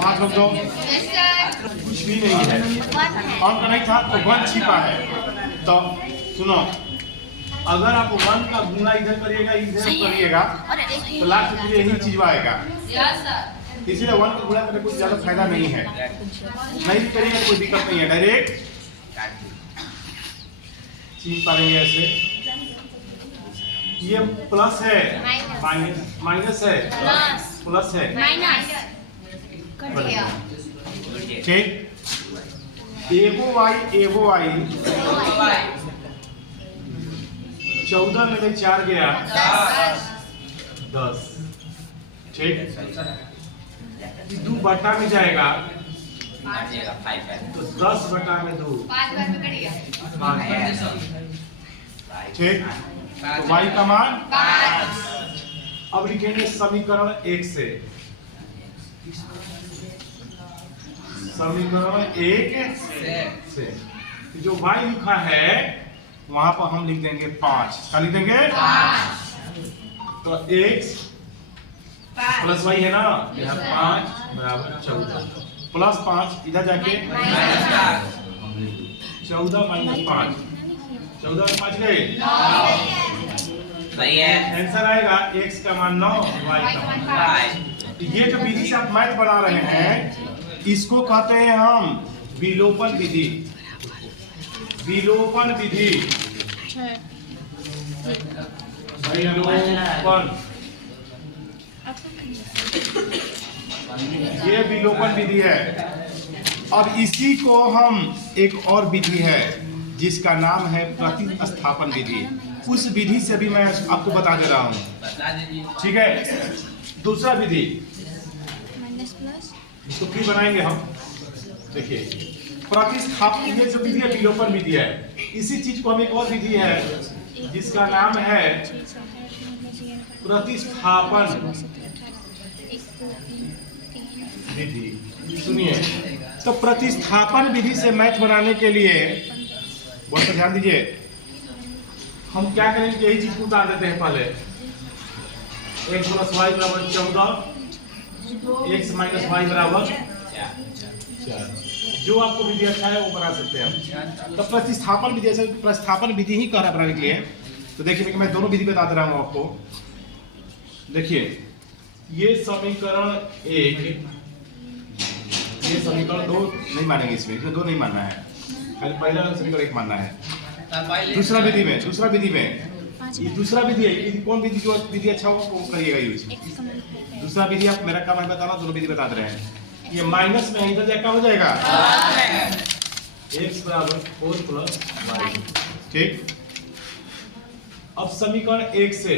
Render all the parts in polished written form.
अब हाथ रख दो। कुछ भी नहीं है, अंक नहीं था तो 1 छिपा है। तो सुनो, अगर आप 1 का गुणा इधर करिएगा तो लास्ट में यही चीज आएगा। इसीलिए 1 का गुणा करने कोई ज्यादा फायदा नहीं है, नहीं करिएगा कोई दिक्कत नहीं है, डायरेक्ट छीन पाएंगे ऐसे। ये प्लस है माइनस है प्लस है ठीक। एगो वाई 14 में 4 गया 10 ठीक। 2 बटा में जाएगा तो 10 बटा में 2 ठीक। तो y का मान 5। अब लिखेंगे समीकरण 1 से, समीकरण 1 से जो y लिखा है वहां पर हम लिख देंगे 5। क्या लिख देंगे 5। तो x प्लस y है ना, यहाँ 5 बराबर 14 प्लस 5 इधर जाके 14 माइनस 5 14 में 5 गए 9। सही है, आंसर आएगा x का मान 9 y का मान 5। ये जो विधि से आप मैथ बना रहे हैं इसको कहते हैं हम विलोपन विधि। विलोपन विधि, विलोपन, ये विलोपन विधि है। अब इसी को हम एक और विधि है जिसका नाम है प्रतिस्थापन विधि, उस विधि से भी मैं आपको बता दे रहा हूँ ठीक है। दूसरा विधि इसको फिर बनाएंगे हम, देखिए प्रतिस्थापन, ये जो विधि है विलोपन विधि है। इसी चीज को हम एक और विधि है जिसका नाम है प्रतिस्थापन विधि। सुनिए, तो प्रतिस्थापन विधि से मैथ बनाने के लिए बहुत ध्यान दीजिए, हम क्या करेंगे यही चीज को उतार देते हैं। पहले x प्लस वाई बराबर 14, x माइनस वाई बराबर 4। जो आपको विधि अच्छा है वो बना सकते हैं हम। तो प्रतिस्थापन विधि, जैसे प्रतिस्थापन विधि ही कह रहा है बनाने के लिए। तो देखिए मैं दोनों विधि बता दे रहा हूँ आपको। देखिए ये समीकरण 1, ये समीकरण 2 नहीं मानेंगे, इसमें 2 नहीं मानना है, खाली पहला समीकरण 1 मानना है। दूसरा विधि में ये दूसरा विधि है, ये कौन विधि, जो विधि अच्छा हो वो करिएगा यूज। दूसरा विधि आप मेरा काम है बताना, दोनों विधि बता रहे हैं। ये माइनस में इधर क्या हो जाएगा x बराबर 4 प्लस y ठीक। अब समीकरण 1 से,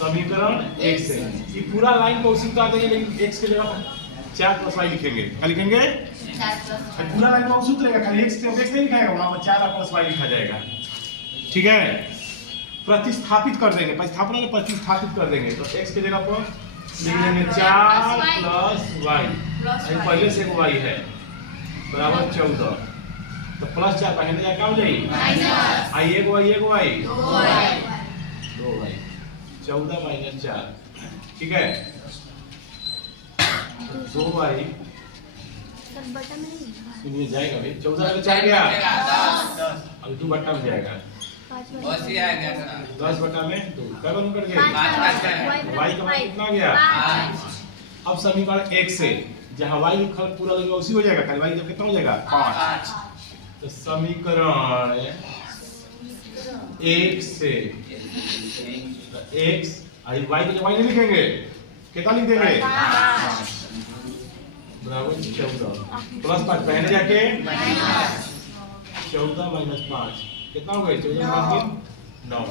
समीकरण 1 से ये पूरा लाइन को उसी उतार देंगे, लेकिन x के जगह पर 4 प्लस y लिखेंगे। क्या लिखेंगे 4 पूरा लाइन में उसी उतरेगा, खाली x नहीं लिखाएगा, वहां पर 4 प्लस y लिखा जाएगा ठीक है। प्रतिस्थापित कर देंगे, प्रतिस्थापन में प्रतिस्थापित कर देंगे। तो x के जगह पर लिख लेंगे 4 प्लस y, पहले से y है बराबर 14। तो प्लस 4 पहले जाए क्या हो जाएगी आई एक y 2y 14 माइनस 4 ठीक है। 2y सुनिए जाएगा भाई, 14 में 4 गया 10, अब 2 बट्टा में जाएगा 10 बटा में 2 क्या कट गया y का मान कितना गया 5। अब समीकरण 1 से जहां y लिखा पूरा लगेगा उसी हो जाएगा, खाली y जब कितना हो जाएगा 5। तो समीकरण 1 से x y की जगह y नहीं लिखेंगे, कितना लिख देंगे 5 बराबर 14 प्लस 5 पहले जाके 14 माइनस 5 कितना हो गई 14 माइनस 9,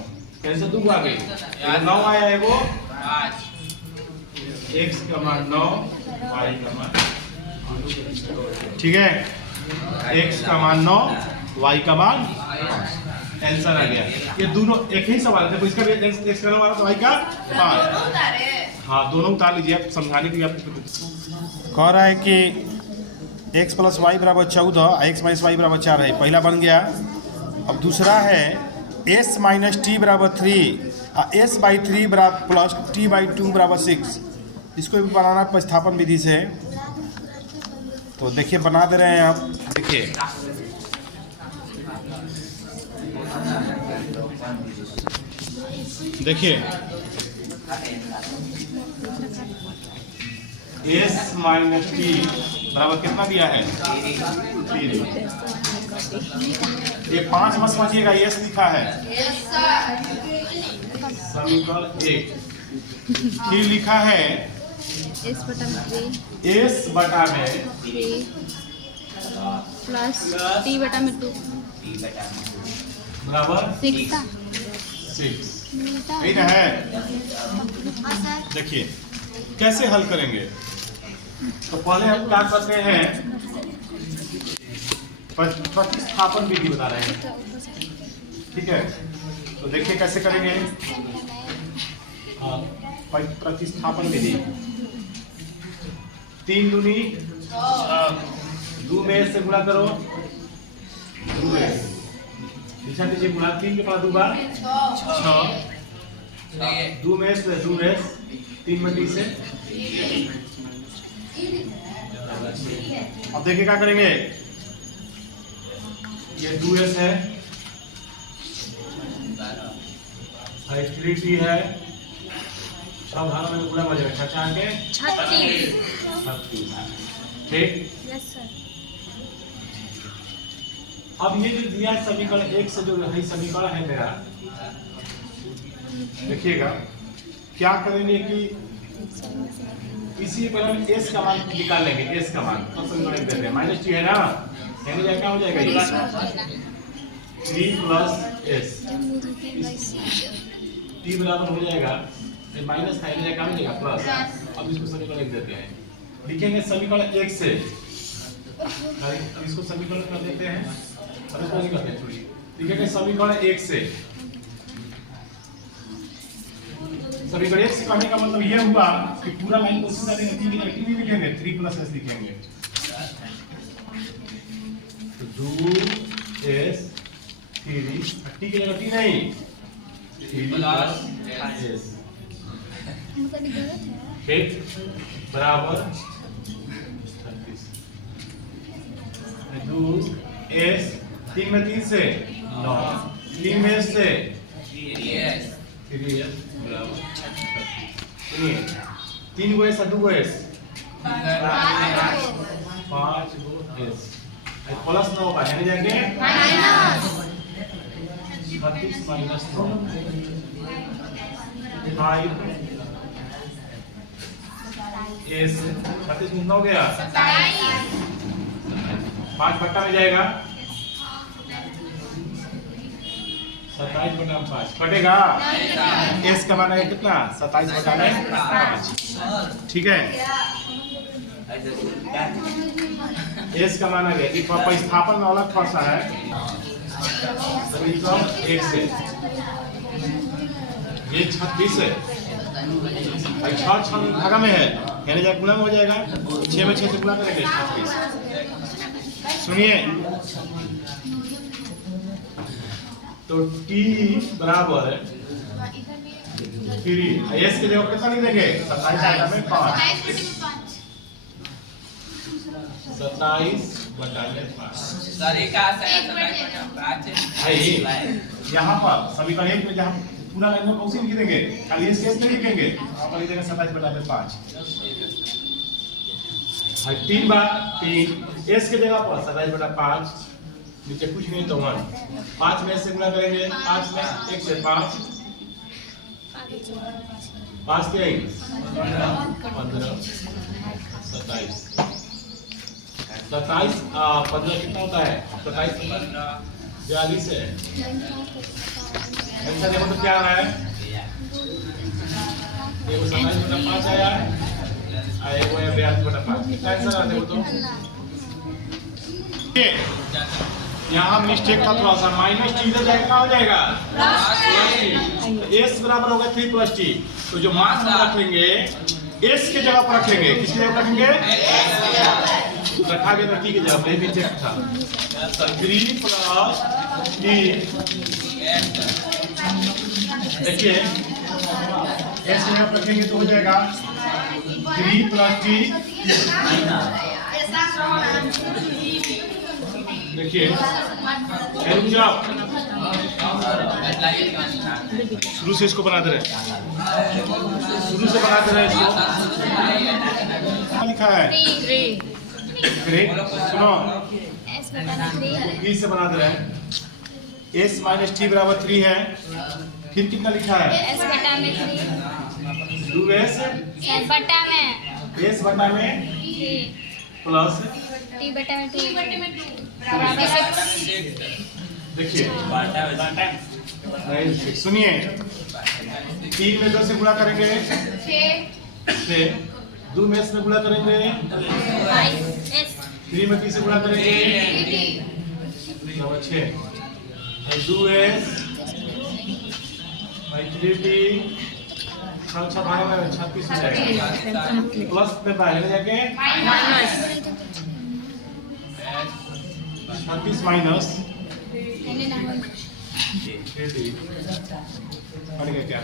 कैसे 2 आ गई 9 आया है वो 5, x का मान 9 y का मान ठीक है। x का मान 9 y का मान 5, आंसर आ गया। ये दोनों एक ही सवाल है, इसका x करने वाला तो y का 5। हाँ दोनों उतार लीजिए, आप समझाने के लिए आपको कह रहा है कि x प्लस वाई बराबर 14, x माइनस वाई बराबर 4 है, पहला बन गया। अब दूसरा है s माइनस टी बराबर 3 और s बाई 3 बराबर प्लस t बाई 2 बराबर 6। इसको भी बनाना है प्रतिस्थापन विधि से। तो देखिए बना दे रहे हैं आप, देखिए देखिए s माइनस टी बराबर कितना दिया है 3। ये 5 मत समझिएगा, s लिखा है समीकरण 1। फिर लिखा है s बटा में 3 प्लस t बटा में 2 बराबर 6 था 6। यही ना है। देखिए कैसे हल करेंगे। तो पहले हम क्या करते हैं, प्रतिस्थापन विधि बता रहे हैं, ठीक है। तो देखिए कैसे करेंगे। प्रतिस्थापन विधि 3 दूनी 2 में से गुणा करो 2 में निशान दीजिए, गुणा 3 के बाद 2 बार 6 2 में से 2 में 3 में 3 से। अब देखिए क्या करेंगे, ये 2s है, 3t है, 6 भाग में गुणा हो जाएगा 6 के 36। ठीक। Yes sir. अब ये जो दिया है समीकरण 1 से जो है समीकरण है मेरा, देखिएगा क्या करेंगे कि इसी पर हम s का मान निकाल लेंगे। s का मान तो समीकरण देते हैं माइनस टी है ना, यानी क्या हो जाएगा ये 3 प्लस s t बराबर हो जाएगा, ये माइनस था यानी क्या हो जाएगा प्लस। अब इसको समीकरण 1 देते हैं, लिखेंगे समीकरण 1 से, इसको समीकरण कर देते हैं और इसको नहीं करते हैं, छोड़िए। लिखेंगे समीकरण 1 से, समीकरण 1 से कहने का मतलब यह हुआ कि पूरा लाइन को सीधा लिखेंगे, 3 लिखेंगे 3 प्लस s लिखेंगे, तो 2s 3 t की जगह t नहीं 3 प्लस s ठीक बराबर 36। 2s 3 में 3 से 9 3 में से 3s बराबर 36। 3 गो s 2 गो s 5 गो s प्लस 9 का यानी जाके माइनस 36 माइनस 9 5 s 36 में 9 गया 5 बट्टा में जाएगा 27 बटा 5 कटेगा। s का मान है कितना 27 बटा में 5, ठीक है। s का मान आ गया। एक प्रतिस्थापन में अलग फंसा है, समीकरण 1 से ये 36 है, 6 भागा में है यानी जब गुणा में हो जाएगा 6 में 6 से गुणा करेंगे 36। सुनिए तो t बराबर 3 s के जगह कितना लिख देंगे 27 में 5 27 बटा में 5 यहाँ पर समीकरण 1 में जहाँ पूरा लाइन में कौन लिख देंगे, खाली s नहीं लिखेंगे, यहाँ पर लिख देंगे 27 बटा में 5 3 बार 3 s के जगह पर 27 बटा 5 नीचे कुछ नहीं तो 1 5 में से गुणा करेंगे 5 में 1 से 5 5 के 15 27 15 कितना होता है 27 42 है। ऐसा देखो तो क्या आ रहा है, ये 27 बटा 5 आया है, वो है 42 बटा 5। कितना आंसर आ देखो तो यहाँ मिस्टेक था थोड़ा सा, माइनस टी इधर जाएगा क्या हो जाएगा s बराबर होगा 3 प्लस टी। तो जो मान हम रखेंगे s के जगह पर रखेंगे, किसकी जगह रखेंगे रखा गया था t की जगह पर, मिस्टेक था 3 प्लस टी। देखिए एस यहाँ पर रखेंगे तो हो जाएगा 3 + t। देखिए रुक जाओ, शुरू से इसको बनाते रहे, शुरू से बनाते रहे इसको। क्या लिखा है? 3। सुनो, से बनाते रहे। s - t = 3 है। फिर कितना लिखा है? s बटा में 3 2s बटा में s बटा में प्लस t बटा में 2 बराबर 6। देखिए नहीं, सुनिए, 3 में 2 से गुणा करेंगे 6, 2 में s में गुणा करेंगे 3 में t से गुणा करेंगे 6, 2s 3t 6 भाग में 36 हो जाएगा, प्लस में पहले जाके 36 माइनस क्या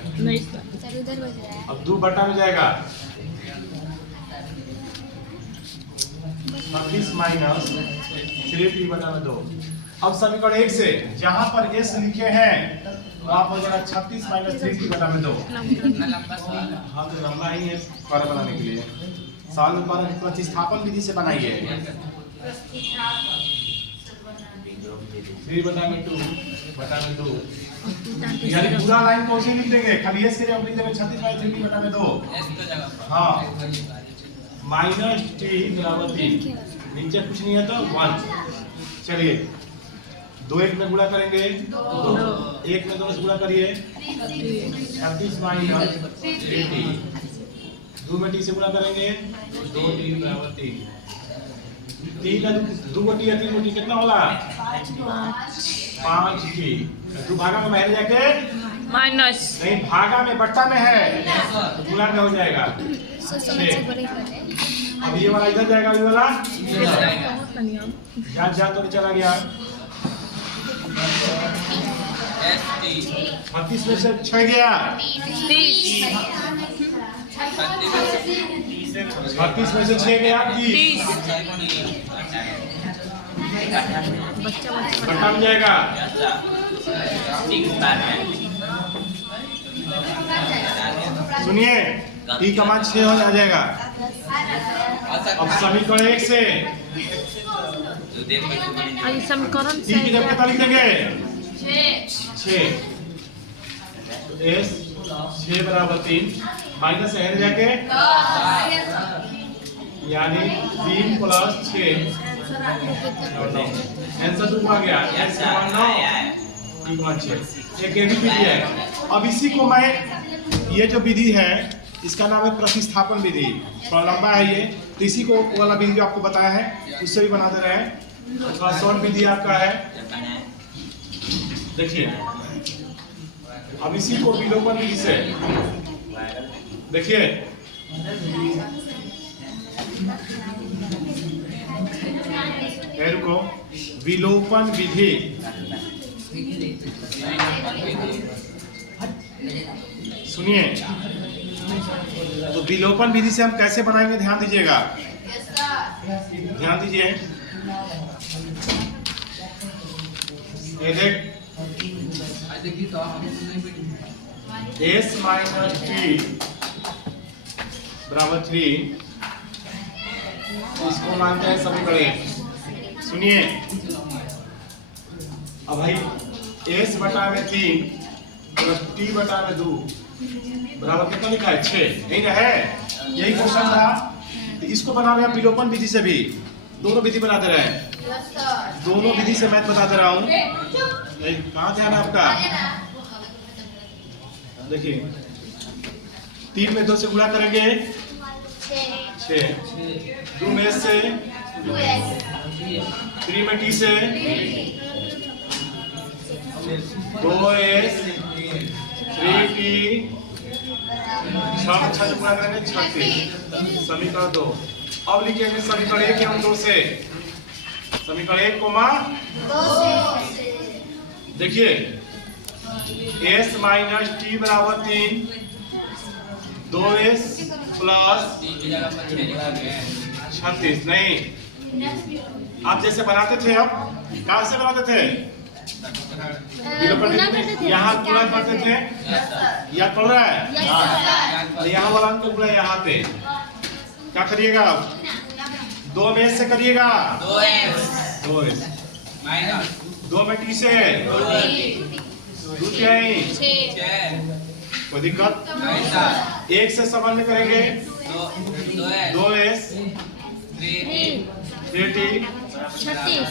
उधर बज रहा है। अब 2 बटा में जाएगा 36 माइनस 3t बटा में 2। अब समीकरण 1 से जहां पर s लिखे हैं वहां पर जाएगा 36 माइनस 3t बटा में 2। हाँ तो लंबा ही है कार्य बनाने के लिए। साल में प्रतिस्थापन विधि से बनाइए। 3 बटा में 2 बटा में 2, यानी पूरा लाइन को उसे लिख देंगे, खाली s के लिए हम लिख देंगे 36 माइनस 3t बटा में 2। हाँ माइनस t बराबर 3, नीचे कुछ नहीं है तो 1। चलिए 2 1 में गुणा करेंगे 2, 1 में 2 से गुणा करिए 36 माइनस 3t, 2 में t से गुणा करेंगे 2t बराबर 3। 3 है 2 t या 3 t कितना होला? 5t। 2 भागा में बाहर जाके माइनस नहीं, भागा में बट्टा में है तो गुणा में हो जाएगा। अब ये वाला इधर जाएगा, ये वाला जा तो चला गया। 36 में से 6 गया 30 36 में से 6 गया 30 बट्टा में जाएगा। सुनिए t का मान 6 हो जाएगा। अब समीकरण 1 से समीकरण t की जगह कितना लिख देंगे? 6 s 6 बराबर 3 माइनस है जाके यानी 3 + 6 आंसर 2 आ गया। एक विधि है। अब इसी को मैं, ये जो विधि है इसका नाम है प्रतिस्थापन विधि। थोड़ा लंबा है ये, तो इसी को वाला विधि जो आपको बताया है उससे भी बनाते रहे। थोड़ा शॉर्ट विधि आपका है, देखिए। अब इसी को विलोपन विधि से देखिए, रुको, विलोपन विधि सुनिए। तो विलोपन विधि से हम कैसे बनाएंगे ध्यान दीजिएगा, ध्यान दीजिए। ये देख s - t बराबर 3, इसको मानते हैं समीकरण। सुनिए, अब भाई s बटा में 3 प्लस t बटा में 2 बराबर कितना लिखा है? 6, नहीं ना है? यही क्वेश्चन था। तो इसको बना रहे हैं विलोपन विधि से भी, दोनों विधि बनाते रहे, दोनों विधि से मैं बताते रहा हूँ। कहाँ ध्यान है आपका? देखिए 3 में 2 से गुणा करेंगे 6, 2 में s से 3 में t से 2s 3t 6 में 6 से गुणा करेंगे 36। समीकरण 2। अब लिखेंगे समीकरण 1 एवं 2 से। समीकरण 1 कोमा 2 से देखिए s - t बराबर 3 2s प्लस 36 नहीं, आप जैसे बनाते थे, अब कहाँ से बनाते थे? यहाँ गुणा करते थे, या कर रहा है? यहाँ वाला अंक बोला यहाँ पे क्या करिएगा? 2 में से करिएगा 2s माइनस 2 में टी से 2 तिहाई, कोई दिक्कत? 1 से संबंध करेंगे 2s 3t, 36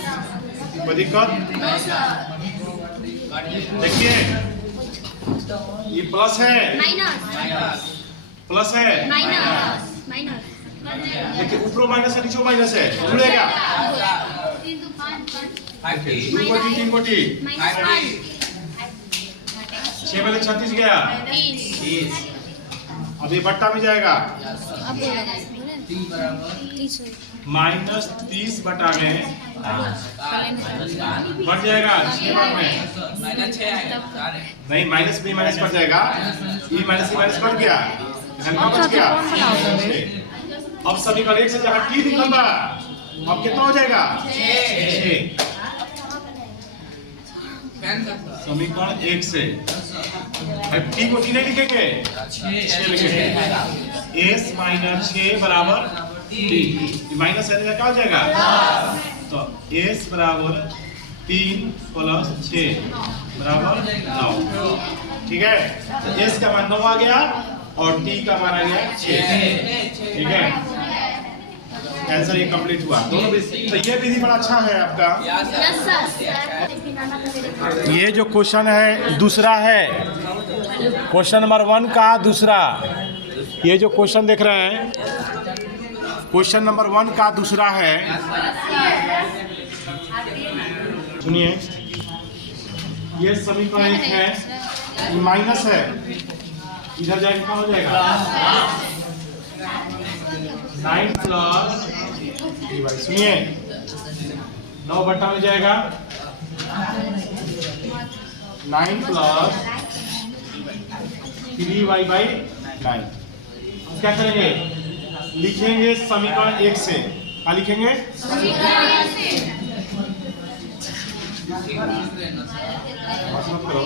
कोई दिक्कत? देखिए ये प्लस है, माइनस प्लस है, माइनस माइनस देखिए ऊपर माइनस है, नीचे माइनस है, जुड़ेगा 2 कोटी 3 कोटी, माइनस 6 में 36 गया, 30 अब ये बट्टा में जाएगा अब माइनस 30 बटा में बढ़ जाएगा 6 में माइनस 6 आएगा नहीं, माइनस भी माइनस बढ़ जाएगा, ये माइनस बढ़ गया, यहाँ बच गया 6। अब समीकरण 1 से जहाँ t निकल रहा, अब कितना हो जाएगा 6। समीकरण 1 से अब t को t नहीं लिखेंगे, 6 लिखेंगे, s माइनस 6 बराबर t, माइनस है क्या हो जाएगा? तो s बराबर 3 प्लस 6 बराबर 9, ठीक है? तो s का मान 9 आ गया और t का मान आ गया 6, ठीक है? आंसर ये कंप्लीट हुआ दोनों भी। तो ये विधि बड़ा अच्छा है आपका। ये जो क्वेश्चन है दूसरा है, क्वेश्चन नंबर 1 का दूसरा, ये जो क्वेश्चन देख रहे हैं क्वेश्चन नंबर 1 का दूसरा है, सुनिए ये समीकरण 1 है, ये माइनस है, इधर जाके क्या हो जाएगा 9 प्लस, सुनिए 9 बटा में जाएगा 9 प्लस 3y बाई 9। क्या करेंगे, लिखेंगे समीकरण 1 से, क्या लिखेंगे मत करो।